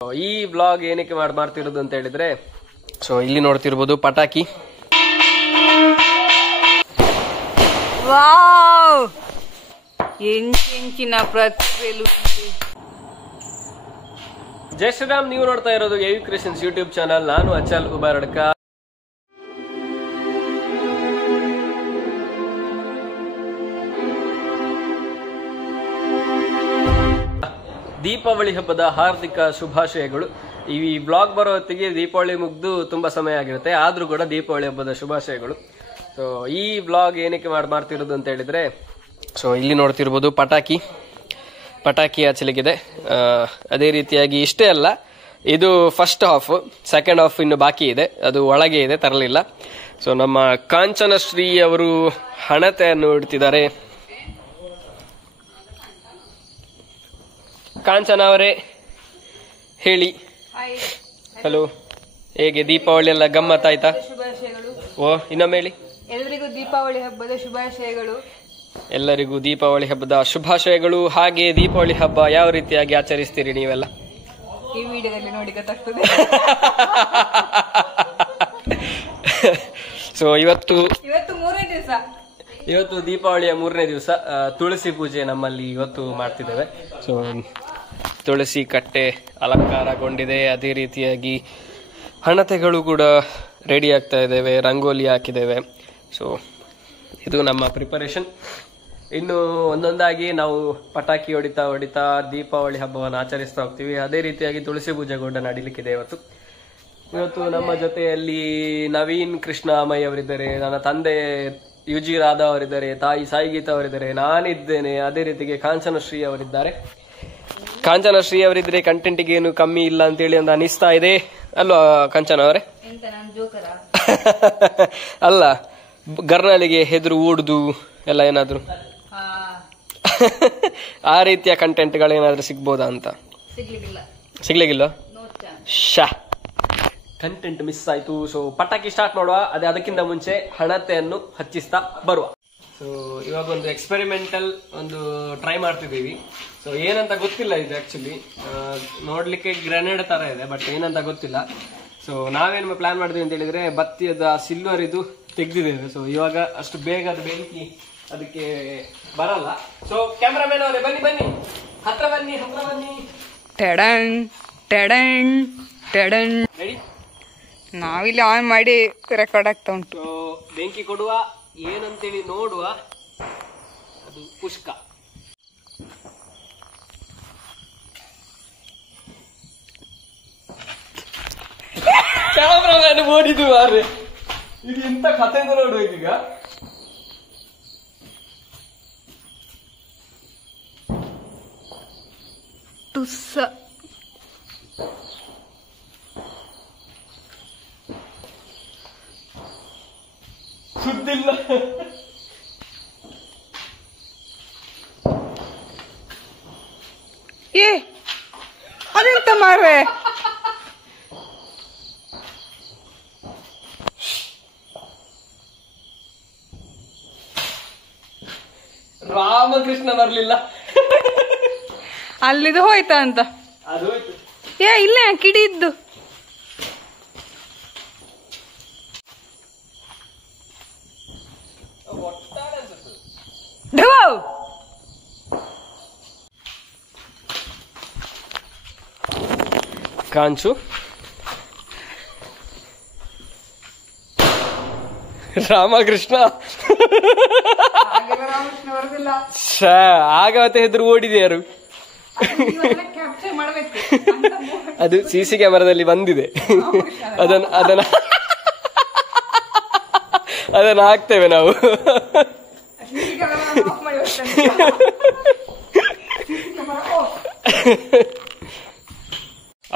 ಈ ವ್ಲಾಗ್ ಏನಕ್ಕೆ ಮಾಡ್ತಿರೋದು ಅಂತ ಹೇಳಿದ್ರೆ, ಸೊ ಇಲ್ಲಿ ನೋಡ್ತಿರ್ಬೋದು ಪಟಾಕಿ. ವಾವ್, ಎಂಚಿನ ಪ್ರತಿಭೆಲು. ಜೈ ಶ್ರೀರಾಮ್. ನೀವು ನೋಡ್ತಾ ಇರೋದು ಎವಿ ಕ್ರಿಯೇಷನ್ಸ್ ಯೂಟ್ಯೂಬ್ ಚಾನಲ್. ನಾನು ಅಚಲ್ ಉಬಾರಡ್ಕ. ದೀಪಾವಳಿ ಹಬ್ಬದ ಹಾರ್ದಿಕ ಶುಭಾಶಯಗಳು. ಈ ಬ್ಲಾಗ್ ಬರೋ ಹೊತ್ತಿಗೆ ದೀಪಾವಳಿ ಮುಗ್ದು ತುಂಬಾ ಸಮಯ ಆಗಿರುತ್ತೆ, ಆದ್ರೂ ಕೂಡ ದೀಪಾವಳಿ ಹಬ್ಬದ ಶುಭಾಶಯಗಳು. ಸೊ ಈ ಬ್ಲಾಗ್ ಏನಕ್ಕೆ ಮಾಡ್ತಿರೋದು ಅಂತ ಹೇಳಿದ್ರೆ, ಸೊ ಇಲ್ಲಿ ನೋಡ್ತಿರ್ಬೋದು ಪಟಾಕಿ ಹಚ್ಚಲಿಕ್ಕಿದೆ. ಅದೇ ರೀತಿಯಾಗಿ ಇಷ್ಟೇ ಅಲ್ಲ, ಇದು ಫಸ್ಟ್ ಹಾಫ್, ಸೆಕೆಂಡ್ ಹಾಫ್ ಇನ್ನು ಬಾಕಿ ಇದೆ, ಅದು ಒಳಗೆ ಇದೆ, ತರಲಿಲ್ಲ. ಸೊ ನಮ್ಮ ಕಾಂಚನಶ್ರೀ ಅವರು ಹಣತೆಯನ್ನು ಇಡ್ತಿದ್ದಾರೆ. ಕಾಂಚನ ಅವರೇ ಹೇಳಿ. ಹಲೋ, ಹೇಗೆ ದೀಪಾವಳಿ ಎಲ್ಲ ಗಮ್ಮತ್ತಾಯ್ತಾ? ಶುಭಾಶಯಗಳು. ಓ, ಇನ್ನೊಮ್ಮೆ ಹೇಳಿ. ಎಲ್ಲರಿಗೂ ದೀಪಾವಳಿ ಹಬ್ಬದ ಶುಭಾಶಯಗಳು. ಎಲ್ಲರಿಗೂ ದೀಪಾವಳಿ ಹಬ್ಬದ ಶುಭಾಶಯಗಳು. ಹಾಗೆ ದೀಪಾವಳಿ ಹಬ್ಬ ಯಾವ ರೀತಿಯಾಗಿ ಆಚರಿಸ್ತೀರಿ ನೀವೆಲ್ಲ? ಈ ವಿಡಿಯೋದಲ್ಲಿ ನೋಡಿ ಗೊತ್ತಾಗ್ತದೆ. ಸೊ ಇವತ್ತು ಮೂರನೇ ದಿವಸ, ಇವತ್ತು ದೀಪಾವಳಿಯ 3ನೇ ದಿವಸ. ತುಳಸಿ ಪೂಜೆ ನಮ್ಮಲ್ಲಿ ಇವತ್ತು ಮಾಡ್ತಿದ್ದೇವೆ. ಸೊ ತುಳಸಿ ಕಟ್ಟೆ ಅಲಂಕಾರಗೊಂಡಿದೆ. ಅದೇ ರೀತಿಯಾಗಿ ಹಣತೆಗಳು ಕೂಡ ರೆಡಿ ಆಗ್ತಾ ಇದ್ದೇವೆ, ರಂಗೋಲಿ ಹಾಕಿದ್ದೇವೆ. ಸೊ ಇದು ನಮ್ಮ ಪ್ರಿಪರೇಷನ್. ಇನ್ನು ಒಂದೊಂದಾಗಿ ನಾವು ಪಟಾಕಿ ಹೊಡಿತಾ ದೀಪಾವಳಿ ಹಬ್ಬವನ್ನು ಆಚರಿಸ್ತಾ ಹೋಗ್ತೀವಿ. ಅದೇ ರೀತಿಯಾಗಿ ತುಳಸಿ ಪೂಜೆ ಕೂಡ ನಡೀಲಿಕ್ಕಿದೆ ಇವತ್ತು ನಮ್ಮ ಜೊತೆಯಲ್ಲಿ ನವೀನ್ ಕೃಷ್ಣಮಯ್ಯ ಅವರಿದ್ದಾರೆ, ನನ್ನ ತಂದೆ ಯುಜಿ ರಾಧಾ ಅವರಿದ್ದಾರೆ, ತಾಯಿ ಸಾಯಿಗೀತಾ ಅವರಿದ್ದಾರೆ, ನಾನಿದ್ದೇನೆ. ಅದೇ ರೀತಿಗೆ ಕಾಂಚನಶ್ರೀ ಅವರಿದ್ದಾರೆ. ಕಾಂಚನಶ್ರೀ ಅವರಿದ್ರೆ ಕಂಟೆಂಟ್ಗೆ ಏನು ಕಮ್ಮಿ ಇಲ್ಲ ಅಂತೇಳಿ ಒಂದು ಅನಿಸ್ತಾ ಇದೆ ಅಲ್ವಾ ಕಾಂಚನ ಅವರೇ? ಅಲ್ಲ, ಗರ್ನಾಲಿಗೆ ಹೆದರು ಓಡುದು ಎಲ್ಲ ಏನಾದ್ರು ಆ ರೀತಿಯ ಕಂಟೆಂಟ್ಗಳೇನಾದ್ರೂ ಸಿಗ್ಬೋದಾ ಅಂತ? ಸಿಗ್ಲಿಕ್ಕಿಲ್ಲ. ಶಾ, ಕಂಟೆಂಟ್ ಮಿಸ್ ಆಯ್ತು. ಸೊ ಪಟಾಕಿ ಸ್ಟಾರ್ಟ್ ಮಾಡುವ. ಅದಕ್ಕಿಂತ ಮುಂಚೆ ಹಣತೆಯನ್ನು ಹಚ್ಚಿಸ್ತಾ ಬರುವ. ಸೊ ಇವಾಗ ಒಂದು ಎಕ್ಸ್ಪೆರಿಮೆಂಟಲ್ ಒಂದು ಟ್ರೈ ಮಾಡ್ತಿದ್ದೀವಿ. ಸೊ ಏನಂತ ಗೊತ್ತಿಲ್ಲ, ಇದು ಆಕ್ಚುಲಿ ನೋಡ್ಲಿಕ್ಕೆ ಗ್ರೆನೇಡ್ ತರ ಇದೆ, ಬಟ್ ಏನಂತ ಗೊತ್ತಿಲ್ಲ. ಸೊ ನಾವೇನು ಪ್ಲಾನ್ ಮಾಡಿದ್ವಿ ಅಂತ ಹೇಳಿದ್ರೆ, ಬತ್ತಿಯದ ಸಿಲ್ವರ್ ಇದು ತೆಗ್ದಿದ್ದೇವೆ. ಸೊ ಇವಾಗ ಅಷ್ಟು ಬೇಗ ಅದು ಬೆಂಕಿ ಅದಕ್ಕೆ ಬರಲ್ಲ. ಸೊ ಕ್ಯಾಮ್ರಾಮನ್ ಅವರೇ ಬನ್ನಿ, ಹತ್ರ ಬನ್ನಿ. ರೆಡಿ? ನಾವಿಲ್ಲಿ ಆನ್ ಮಾಡಿ ರೆಕಾರ್ಡ್ ಆಗ್ತಾ ಉಂಟು. ಬೆಂಕಿ ಕೊಡುವ, ಏನಂತೇಳಿ ನೋಡುವ. ಅದು ಪುಷ್ಕ. ಕ್ಯಾಮ್ರಾಮನ್ ಓಡಿದ್ದು ಮಾರ್ರೆ. ಇದು ಎಂತ ಕಥೆ ನೋಡುವ ಈಗ. ಟುಸ್ಸ ಸುದ್ದಿಲ್ಲ. ಅದೆಂತ ಮಾರ್ರೆ? ರಾಮಕೃಷ್ಣ ಬರ್ಲಿಲ್ಲ. ಅಲ್ಲಿದು ಹೋಯ್ತಾ ಅಂತ? ಅದು ಹೋಯ್ತು. ಇಲ್ಲ, ಕಿಡಿದ್ದು. ಕಾಂಚು ರಾಮಕೃಷ್ಣ ಆಗ ಮತ್ತೆ ಹೆದ್ರು ಓಡಿದ್ಯಾರು? ಅದು ಸಿಸಿ ಕ್ಯಾಮರಾದಲ್ಲಿ ಬಂದಿದೆ. ಅದನ್ನ ಹಾಕ್ತೇವೆ ನಾವು.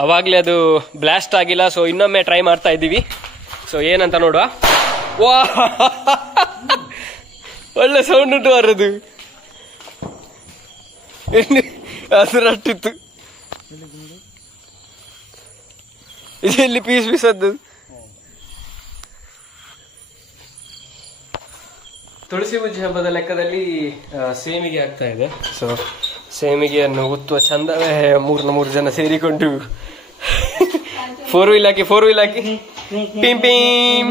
ಅವಾಗ್ಲೇ ಅದು ಬ್ಲಾಸ್ಟ್ ಆಗಿಲ್ಲ. ಸೊ ಇನ್ನೊಮ್ಮೆ ಟ್ರೈ ಮಾಡ್ತಾ ಇದ್ದೀವಿ. ಸೊ ಏನಂತ ನೋಡುವ. ವಾ, ಒಳ್ಳೆ ಸೌಂಡ್ ಉಂಟು ಬರೋದು. ಹಸಿರಟ್ಟಿತ್ತು. ಇದೆಲ್ಲಿ ಪೀಸ್ ಅದು. ತುಳಸಿ ಪೂಜೆ ಹಬ್ಬದ ಲೆಕ್ಕದಲ್ಲಿ ಸೇಮಿಗೆ ಆಗ್ತಾ ಇದೆ. ಸೊ ಸೇಮಿಗೆಯನ್ನು ಉತ್ತುವ ಚಂದವೇ 3 ಜನ ಸೇರಿಕೊಂಡು 4 wheel ಹಾಕಿ ಪಿಂ ಪಿಂ.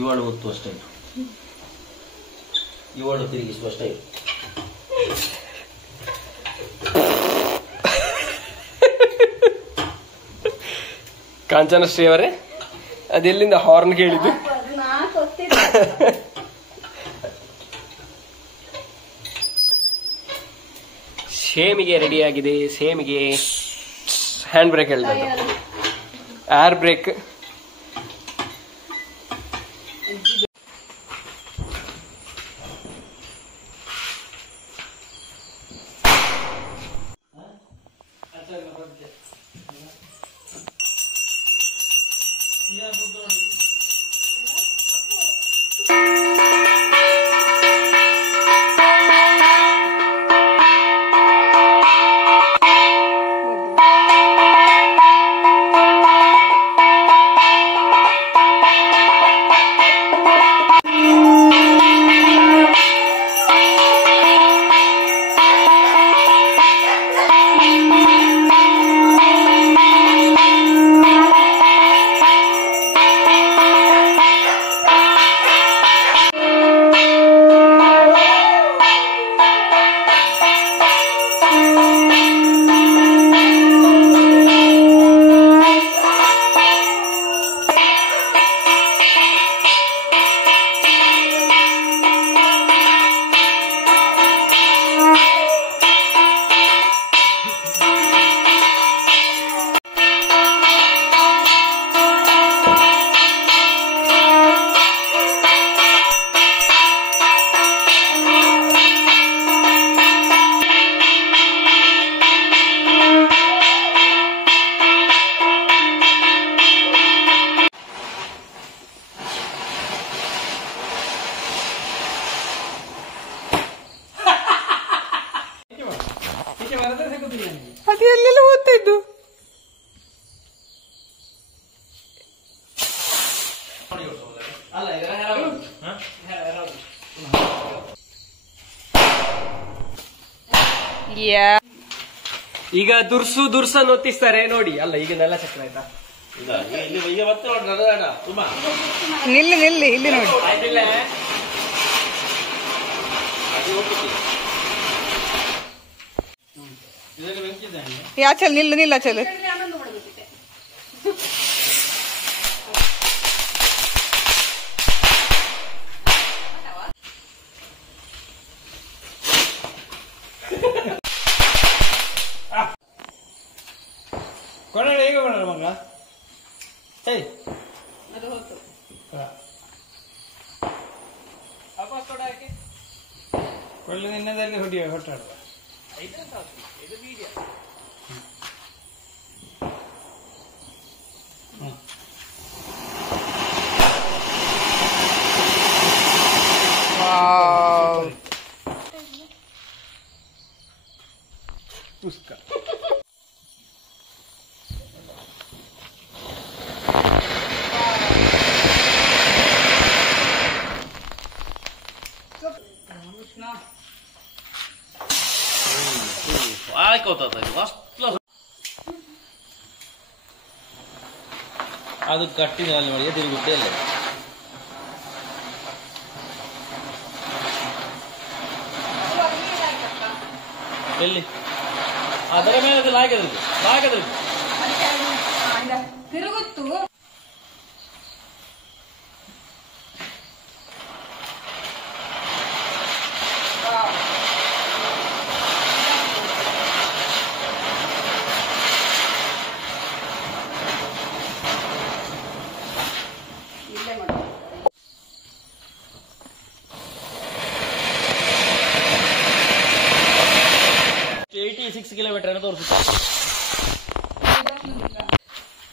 ಇವಳು ಒತ್ತು ಅಷ್ಟೇ, ಇವಳು ತಿರುಗಿಸುವ ಅಷ್ಟೇ. ಕಾಂಚನ ಶ್ರೀ ಅವರೇ, ಅದೆಲ್ಲಿಂದ ಹಾರ್ನ್ ಕೇಳಿದ್ದು? ಸೇಮಿಗೆ ರೆಡಿ ಆಗಿದೆ. ಸೇಮಿಗೆ ಹ್ಯಾಂಡ್ ಬ್ರೇಕ್ ಹೇಳ್ತದ್ದು, ಏರ್ ಬ್ರೇಕ್. ಅದು ಎಲ್ಲೆಲ್ಲ ಓದ್ತಾ ಇದ್ದು. ಈಗ ದುರ್ಸನ್ ಒತ್ತಿಸ್ತಾರೆ ನೋಡಿ. ಅಲ್ಲ ಈಗ ನೆಲ ಚಕ್ರ ಆಯ್ತಾ? ನಿಲ್ಲಿ ನಿಲ್ಲಿ, ಇಲ್ಲಿ ನೋಡಿ. ಆಚಲ್ ನಿಲ್ಲು ನಿಲ್ಲ ಆಚಲ್. ಕೊಡೋಣ ಈಗ ಕೊಡೋಣ ಮಗ. ಅದು ಹೋತು. ಕೊಳ್ಳು ನಿನ್ನದಲ್ಲಿ ಹೊಡಿಯ ಹೊಟ್ಟಾಡುವ. ಪುಸ್ತಕ ಅದು ಕಟ್ಟಿನ ಅಲ್ಲಿ ಮಾಡಿ ತಿರುಗುತ್ತೆ ಅಲ್ಲ. ಎಲ್ಲಿ ಅದರ ಮೇಲೆ ಹಾಕಿದ್ರೆ ತಿರುಗುತ್ತು. ಇಲ್ಲೇ ಮಾಡಿ 86 ಕಿಲೋಮೀಟರ್ ತೋರಿಸುತ್ತೆ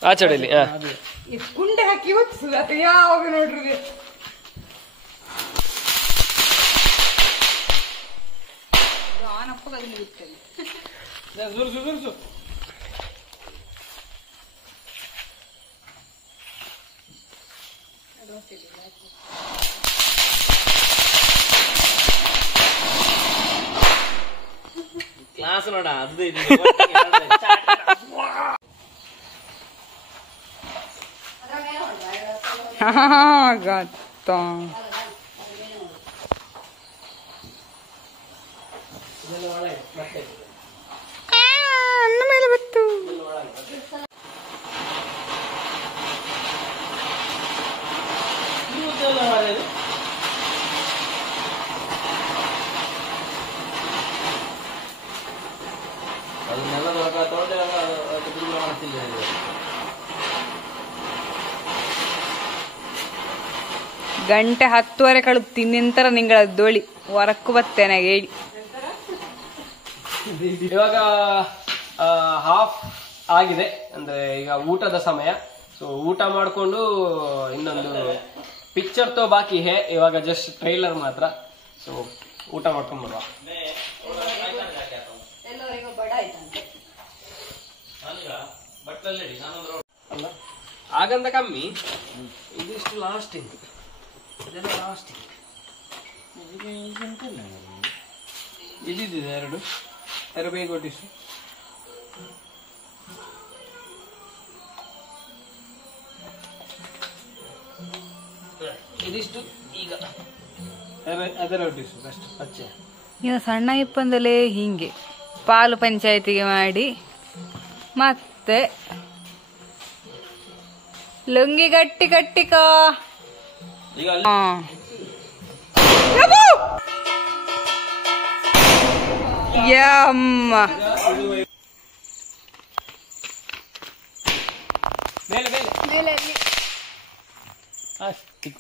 ಆ ಚಡಲಿ. ಕುಂಡೆ ಹಾಕಿ ಹೊತ್ತಿಸುದು ಅದು ಯಾವಾಗ ನೋಡ್ರಿ. ಆನಪ್ಪದಲ್ಲಿ ಬಿಡ್ತೇನೆ. ನೋಡ ಅದು ಗೊತ್ತ ಅನ್ನ ಮೇಲೆ ಬತ್ತು. ಗಂಟೆ 10:30 ಕಳು ತಿನ್ನಿಂತರ ನಿಂಗಳ ದೋಳಿ ಹೊರಕ್ಕೂ ಬರ್ತೇನೆ ಹೇಳಿ. ಇವಾಗ ಹಾಫ್ ಆಗಿದೆ, ಅಂದ್ರೆ ಈಗ ಊಟದ ಸಮಯ. ಸೊ ಊಟ ಮಾಡ್ಕೊಂಡು ಇನ್ನೊಂದು ಪಿಕ್ಚರ್ ತೋ ಬಾಕಿ ಹೇ, ಇವಾಗ ಜಸ್ಟ್ ಟ್ರೈಲರ್ ಮಾತ್ರ. ಸೊ ಊಟ ಮಾಡ್ಕೊಂಡ್ ಬರುವ. ಅಲ್ಲ ಆಗಂತ ಕಮ್ಮಿ, ಇದಿಷ್ಟು ಲಾಸ್ಟಿಂಗ್, ಇದೆಲ್ಲ ಲಾಸ್ಟಿಂಗ್. ಇದಿದೆ ಎರಡು ಬೇಗ ಕೊಟ್ಟಿಸು. ಇದಿಷ್ಟು ಈಗ ಅದರ ಒಟ್ಟಿಸು ಅಷ್ಟು ಹಚ್ಚೆ. ಈಗ ಸಣ್ಣ ಇಪ್ಪಂದಲೇ ಹಿಂಗೆ ಪಾಲು ಪಂಚಾಯತಿಗೆ ಮಾಡಿ ಮತ್ತೆ ಲುಂಗಿ ಗಟ್ಟಿ ಗಟ್ಟಿಕ ಯಮ್ಮ ಮೇಲೆ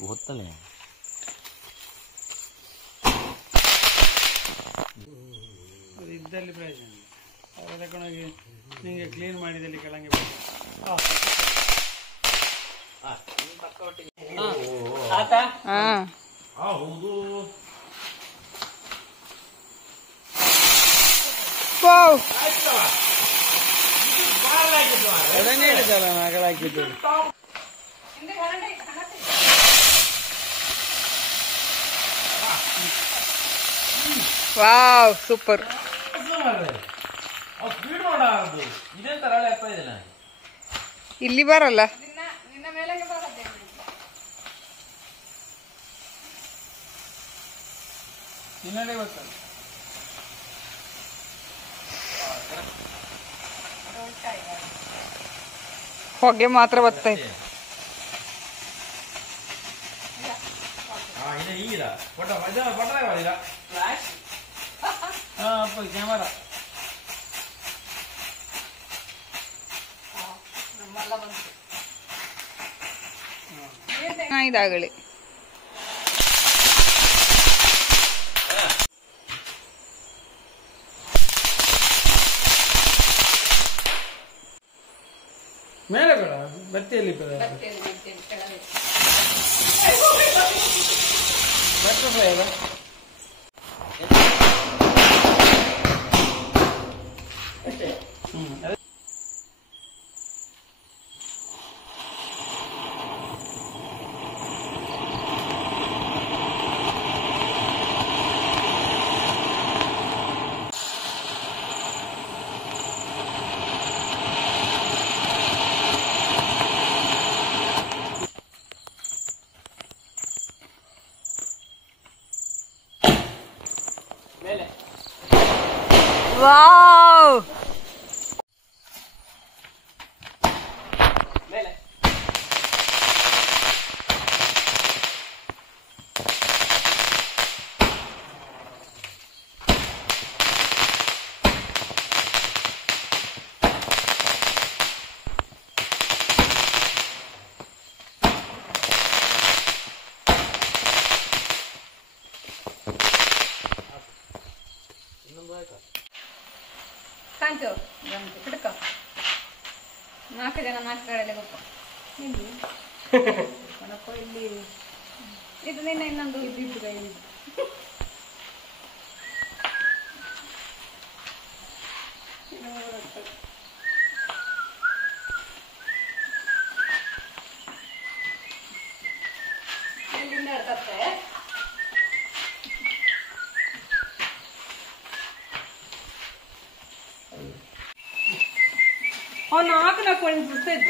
ಗೊತ್ತಲ್ಲ ಇದ್ದಲ್ಲಿ ಪ್ರಯೋಜನ ಅವರ ತಗೊಂಡೋಗಿ ನಿಂಗೆ ಕ್ಲೀನ್ ಮಾಡಿದಲ್ಲಿ ಕೆಳಗೆ ಹೌದು. ಮಗಳಾಕಿದ್ದು ವಾವ್ ಸೂಪರ್. ಇಲ್ಲಿ ಬರಲ್ಲ. ನಿನ್ನಡೆ ಗೊತ್ತಲ್ಲ. ಹೊಗೆ ಮಾತ್ರ ಬರ್ತೈತೆ. ಕ್ಯಾಮರಾ ಇದಾಗಲಿ ಮೇಲೆ ಬೇಡ, ಬತ್ತಿಯಲ್ಲಿ ಬಟರ್ಫ್ಲೈ ಅಲ್ಲ. ವಾವ್ ಮೇಲೆ ಕಾಂಚು ಹಿಡ್ಕ 4 ಜನ 4 ಕಡೆಯಲ್ಲಿ ಗೊತ್ತ ಇಲ್ಲಿ ಇದು ನಿನ್ನ ಇನ್ನೊಂದು ಇದ್ದು ಕೈಯಲ್ಲಿ ಎಲ್ಲಿಂದ ಇರ್ತದೆ ಅವ್ನು ನಾಲ್ಕು ಸುಸ್ತಾ ಇದ್ದ.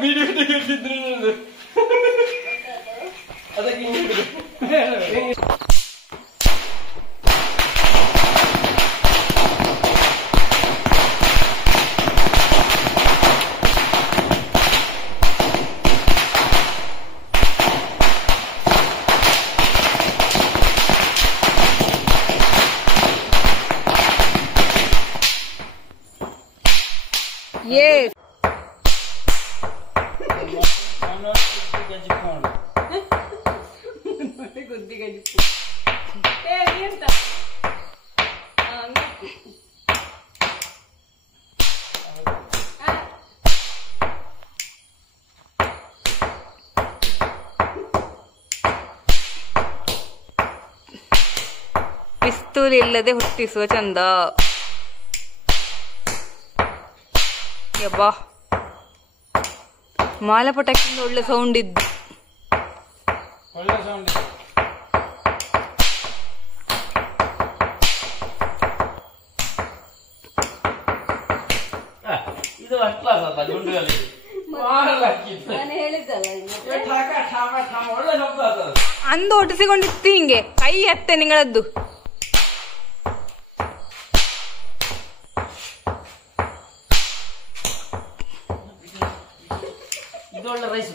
ವಿಡಿಯೋ ತೆಗೆದಿದ್ರು ಅದಕ್ಕೆ Yes. ಪಿಸ್ತೂಲ್ ಇಲ್ಲದೆ ಹುಟ್ಟಿಸುವ ಚಂದ. ಯಬ್ಬಾ, ಮಾಲ ಪಟಾಕಿಯಿಂದ ಒಳ್ಳೆ ಸೌಂಡ್ ಇದ್ದು. ಒಳ್ಳೆ ಸೌಂಡ್ ಇದು ಅಟ್ಲಾಸ್ ಅಲ್ಲ ಗುಂಡುಗಲ್ಲಿ ಒಳ್ಳೆ ಶಬ್ದ ಆಗ್ತದೆ. ಅಂದು ಒಟ್ಟಿಸಿಕೊಂಡಿತ್ತು ಹಿಂಗೆ ಕೈ ಎತ್ತೆ ನಿಗಳದ್ದು. ಇದು ಒಳ್ಳೆ ರೈಸ್.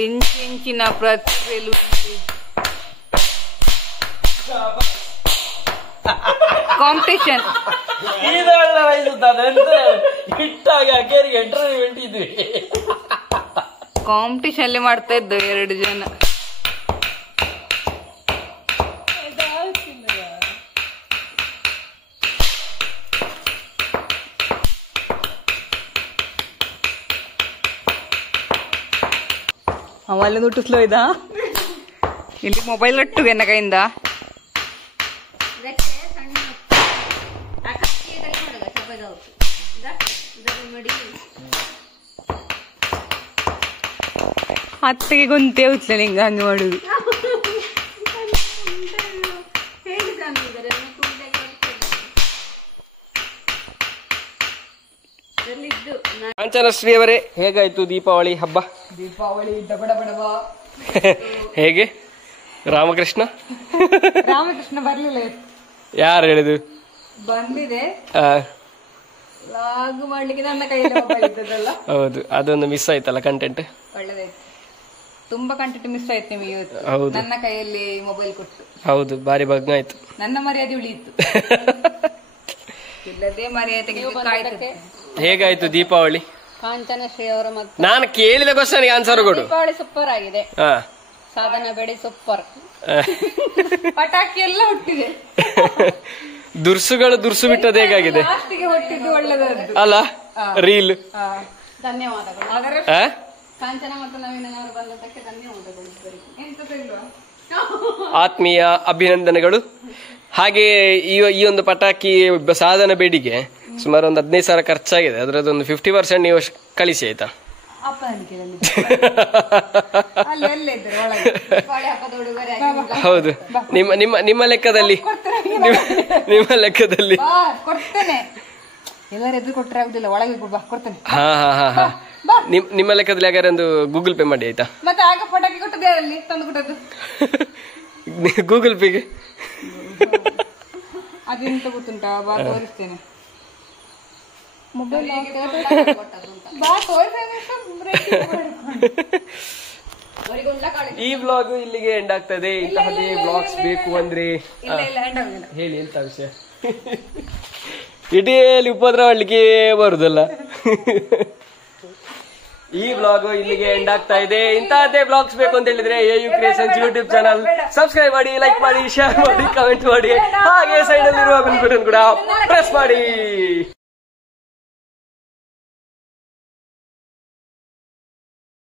ಎಂಚಿನ ಪ್ರತಿಭೆಲು ಕಾಂಪಿಟೇಷನ್. ಇದು ಒಳ್ಳೆ ರೈಸ್ ಎಂತ ಹಿಟ್ಟಾಗಿ ಅಕ್ಕೇರಿಗೆ ಎಂಟರ್ಟೈನ್ಮೆಂಟ್ ಇದ್ವಿ. ಕಾಂಪಿಟೇಷನ್ ಅಲ್ಲಿ ಮಾಡ್ತಾ ಇದ್ದು 2 ಜನ. ಅವಲ್ಲೊಂದು ಹುಟ್ಟು ಸ್ಲೋ ಇದ್ದ. ಇಲ್ಲಿ ಮೊಬೈಲ್ ಒಟ್ಟು ಎನ್ನ ಕೈಯಿಂದ ಅತ್ತಿಗೆ ಗೊಂತೆ ಉಚ್ಚ ನಿಂಗೆ ಹಂಗೆ ಮಾಡುದು. ಕಾಂಚನಶ್ರೀ ಅವರೇ, ಹೇಗಾಯ್ತು ದೀಪಾವಳಿ ಹಬ್ಬ? ದೀಪಾವಳಿ ಡಬಡ ಬಡವ. ಹೇಗೆ? ರಾಮಕೃಷ್ಣ ಬರ್ಲಿಲ್ಲ. ಯಾರು ಹೇಳಿದು? ಬಂದಿದೆ ಲಾಗ್ ಮಾಡ್ಲಿಕ್ಕೆ ನನ್ನ ಕೈಯಲ್ಲಿ ಮೊಬೈಲ್ ಇದ್ದದಲ್ಲ. ಹೌದು, ಅದೊಂದು ಮಿಸ್ ಆಯ್ತಲ್ಲ ಕಂಟೆಂಟ್. ಒಳ್ಳೆದಾಯ್ತು, ತುಂಬಾ ಕಂಟೆಂಟ್ ಮಿಸ್ ಆಯ್ತು ನಿಮಗೆ ಇವತ್ತು. ಹೌದು, ನನ್ನ ಕೈಯಲ್ಲಿ ಮೊಬೈಲ್ ಕೊಟ್ಟು. ಹೌದು, ಬಾರಿ ಭಗ್ನ ಆಯ್ತು. ನನ್ನ ಮರ್ಯಾದೆ ಉಳಿಯಿತು. ಇಲ್ಲದೆ ಮರ್ಯಾದೆಗೆ ಕಾಯ್ತು. ಹೇಗಾಯ್ತು ದೀಪಾವಳಿ? ಕಾಂಚನಶ್ರೀ ಅವರ ಮತ್ತು ನಾನು ಕೇಳಿದ ಕ್ವಶನ್ಗೆ ಆನ್ಸರ್ ಕೊಡು. ದೀಪಾವಳಿ ಸೂಪರ್ ಆಗಿದೆ. ಹಾ, ಸಾಧನ ಬೇಡಿ ಸೂಪರ್. ಪಟಾಕಿ ಎಲ್ಲ ಹುಟ್ಟಿದೆ. ದುರ್ಸುಗಳು ದುರ್ಸು ಬಿಟ್ಟದ್ದು ಹೇಗಾಗಿದೆ ಲಾಸ್ಟಿಗೆ ಹೊಟ್ಟಿದ್ದು ಒಳ್ಳೆದದ್ದು ಅಲ್ಲ? ರೀಲ್. ಧನ್ಯವಾದಗಳು. ಕಾಂಚನ ಮತ್ತು ನವೀನವರು ಬಂದದ್ದಕ್ಕೆ ಧನ್ಯವಾದಗಳು. ಎಂತದ ಇಲ್ವಾ? ಆತ್ಮೀಯ ಅಭಿನಂದನೆಗಳು. ಹಾಗೆ ಈ ಒಂದು ಪಟಾಕಿ ಸಾಧನ ಬೇಡಿಗೆ ಸುಮಾರು ಒಂದು 15,000 ಖರ್ಚಾಗಿದೆ. ಅದರದೊಂದು 50% ನೀವು ಕಳಿಸಿ ಆಯ್ತಾ? ಹೌದು, ನಿಮ್ಮ ಲೆಕ್ಕದಲ್ಲಿ ಕೊಡ್ತೇನೆ. ಎಲ್ಲರೂ ಎದುರು ಕೊಟ್ಟರೆ ಆಗುದಿಲ್ಲ, ಒಳಗೆ ಕೊಡ್ತೇನೆ. ಹಾ ಹಾ ಹಾ ಹಾ ನಿಮ್ಮ ಲೆಕ್ಕದಲ್ಲಿ ಹಾಗಾದ್ರೆ ಒಂದು ಗೂಗಲ್ ಪೇ ಮಾಡಿ ಆಯ್ತಾ? ಮತ್ತೆ ಆಗ ಪಟಾಕಿ ಕೊಟ್ಟದೆ ಅಲ್ಲಿ ತಂದು ಕೊಟ್ಟದ್ದು ಗೂಗಲ್ ಪೇಗೆ ಅದೆಂತ ಗೊತ್ತುಂಟಾ? ಬಾ ತೋರಿಸ್ತೇನೆ. ಮೊಬೈಲ್ ಈ ಬ್ಲಾಗ್ ಇಲ್ಲಿಗೆ ಎಂಡ್ ಆಗ್ತದೆ. ಇಂತಹದೇ ಬ್ಲಾಗ್ಸ್ ಬೇಕು ಅಂದ್ರೆ ಹೇಳಿ, ಎಂತ ವಿಷಯ? ಇಡೀ ಉಪದ್ರ ಮಾಡ್ಲಿಕ್ಕೆ ಬರುದಲ್ಲ. ಈ ಬ್ಲಾಗ್ ಇಲ್ಲಿಗೆ ಎಂಡ್ ಆಗ್ತಾ ಇದೆ. ಇಂತಹದ್ದೇ ಬ್ಲಾಗ್ಸ್ ಬೇಕು ಅಂತ ಹೇಳಿದ್ರೆ AU creations YouTube channel subscribe ಮಾಡಿ, ಲೈಕ್ ಮಾಡಿ, ಶೇರ್ ಮಾಡಿ, ಕಮೆಂಟ್ ಮಾಡಿ, ಹಾಗೆ ಸೈಡ್ ಅಲ್ಲಿರುವ ಬೆಲ್ ಬಟನ್ ಕೂಡ ಪ್ರೆಸ್ ಮಾಡಿ.